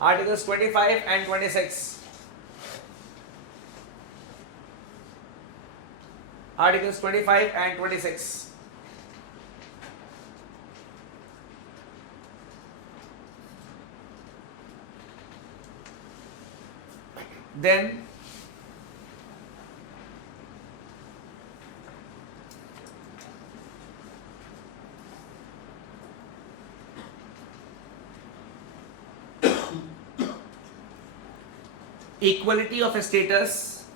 Articles 25 and 26. Articles 25 and 26. Then equality of status,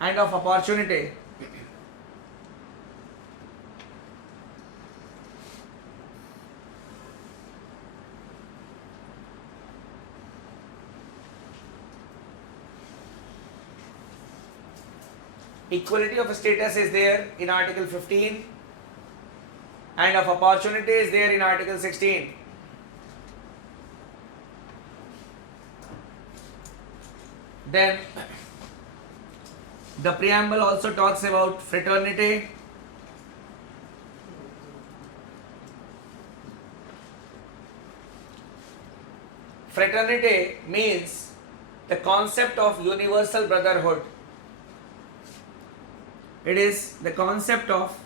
and of opportunity. Equality of status is there in Article 15 and of opportunity is there in Article 16. Then the preamble also talks about fraternity, fraternity means the concept of universal brotherhood. It is the concept of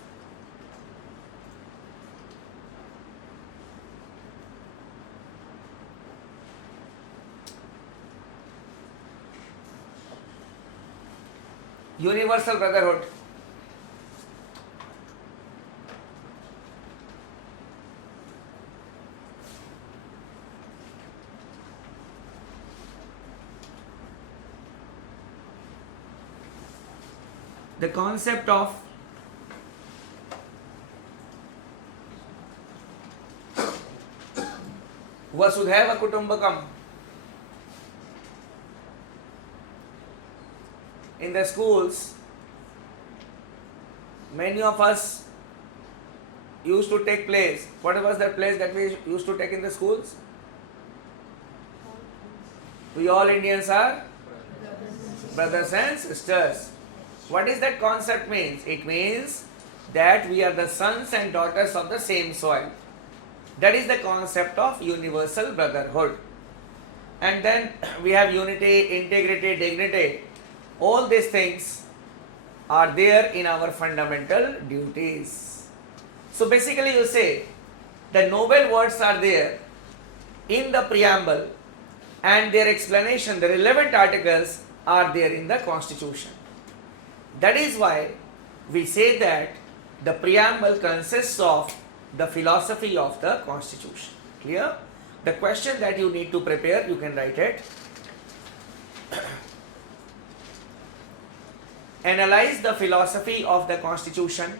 universal brotherhood. The concept of Vasudhaiva Kutumbakam. In the schools, many of us used to take place. What was that place that we used to take in the schools? We all Indians are brothers and sisters. What is that concept means? It means that we are the sons and daughters of the same soil. That is the concept of universal brotherhood. And then we have unity, integrity, dignity. All these things are there in our fundamental duties. So basically you say the noble words are there in the preamble and their explanation, the relevant articles are there in the Constitution. That is why we say that the preamble consists of the philosophy of the Constitution. Clear? The question that you need to prepare, you can write it. Analyze the philosophy of the Constitution.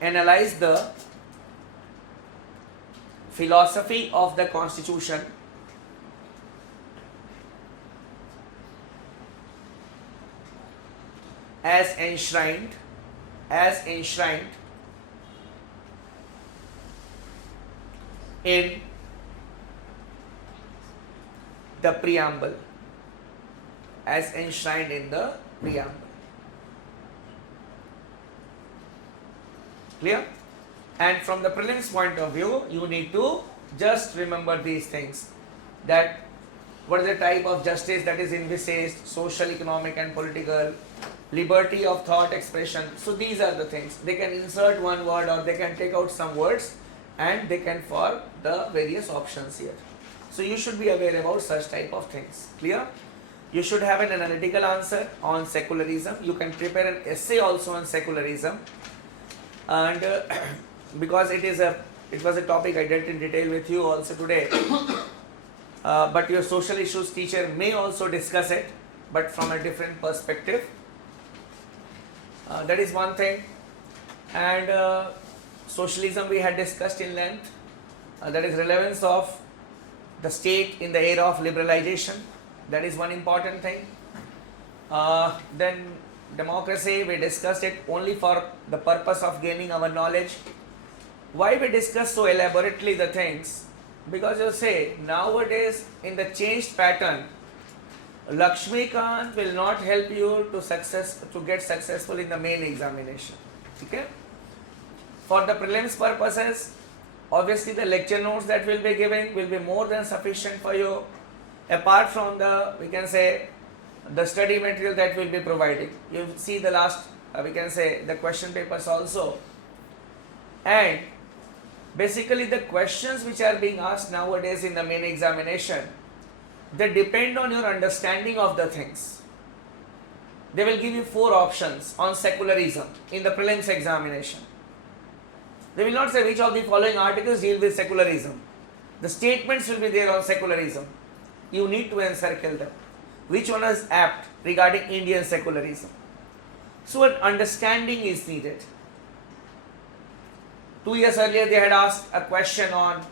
Analyze the philosophy of the Constitution. As enshrined in the preamble, as enshrined in the preamble. Clear? And from the prelims point of view, you need to just remember these things, that what is the type of justice that is envisaged, social, economic and political, liberty of thought expression. So these are the things. They can insert one word or they can take out some words and they can form the various options here. So you should be aware about such type of things. Clear? You should have an analytical answer on secularism. You can prepare an essay also on secularism. And because it was a topic I dealt in detail with you also today. But your social issues teacher may also discuss it, but from a different perspective. That is one thing. And socialism we had discussed in length. That is relevance of the state in the era of liberalization. That is one important thing. Then democracy, we discussed it only for the purpose of gaining our knowledge. Why we discuss so elaborately the things? Because you say nowadays in the changed pattern, Lakshmikant will not help you to get successful in the main examination. Okay? For the prelims purposes, obviously the lecture notes that we'll be giving will be more than sufficient for you, apart from the, we can say, the study material that we'll be providing. You see the last, we can say, the question papers also. And basically the questions which are being asked nowadays in the main examination, they depend on your understanding of the things. They will give you 4 options on secularism in the prelims examination. They will not say which of the following articles deal with secularism. The statements will be there on secularism. You need to encircle them. Which one is apt regarding Indian secularism? So an understanding is needed. 2 years earlier they had asked a question on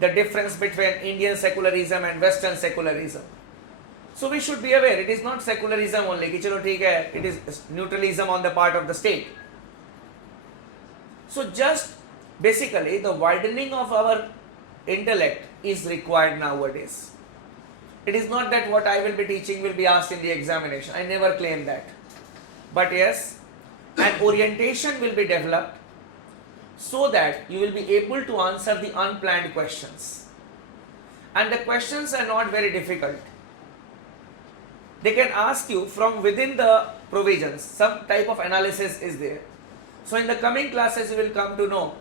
the difference between Indian secularism and Western secularism. So we should be aware, it is not secularism only, ki chalo theek hai, it is neutralism on the part of the state. So just basically the widening of our intellect is required nowadays. It is not that what I will be teaching will be asked in the examination. I never claim that. But yes, an orientation will be developed so that you will be able to answer the unplanned questions. And the questions are not very difficult. They can ask you from within the provisions. Some type of analysis is there. So in the coming classes you will come to know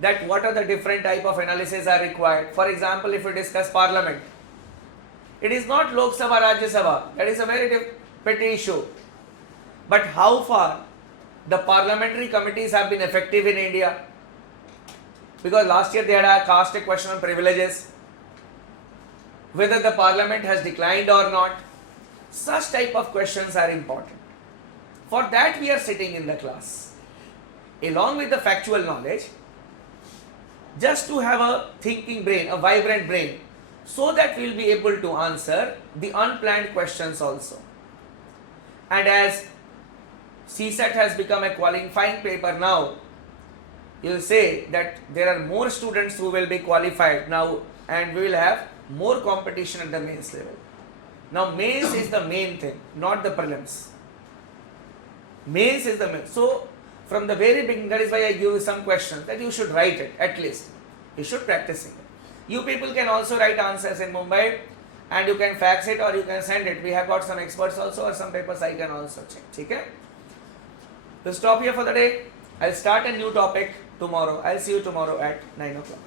that what are the different type of analysis are required. For example, if we discuss parliament, it is not Lok Sabha, Rajya Sabha. That is a very petty issue. But how far the parliamentary committees have been effective in India? Because last year they had asked a question on privileges, whether the parliament has declined or not. Such type of questions are important. For that we are sitting in the class, along with the factual knowledge, just to have a thinking brain, a vibrant brain, so that we will be able to answer the unplanned questions also. And as CSET has become a qualifying paper now, you will say that there are more students who will be qualified now, and we will have more competition at the mains level. Now mains is the main thing, not the prelims. Mains is the main. So from the very beginning, that is why I give you some questions that you should write it at least. You should practice it. You people can also write answers in Mumbai, and you can fax it or you can send it. We have got some experts also, or some papers I can also check. Okay? We'll stop here for the day. I'll start a new topic tomorrow. I'll see you tomorrow at 9 o'clock.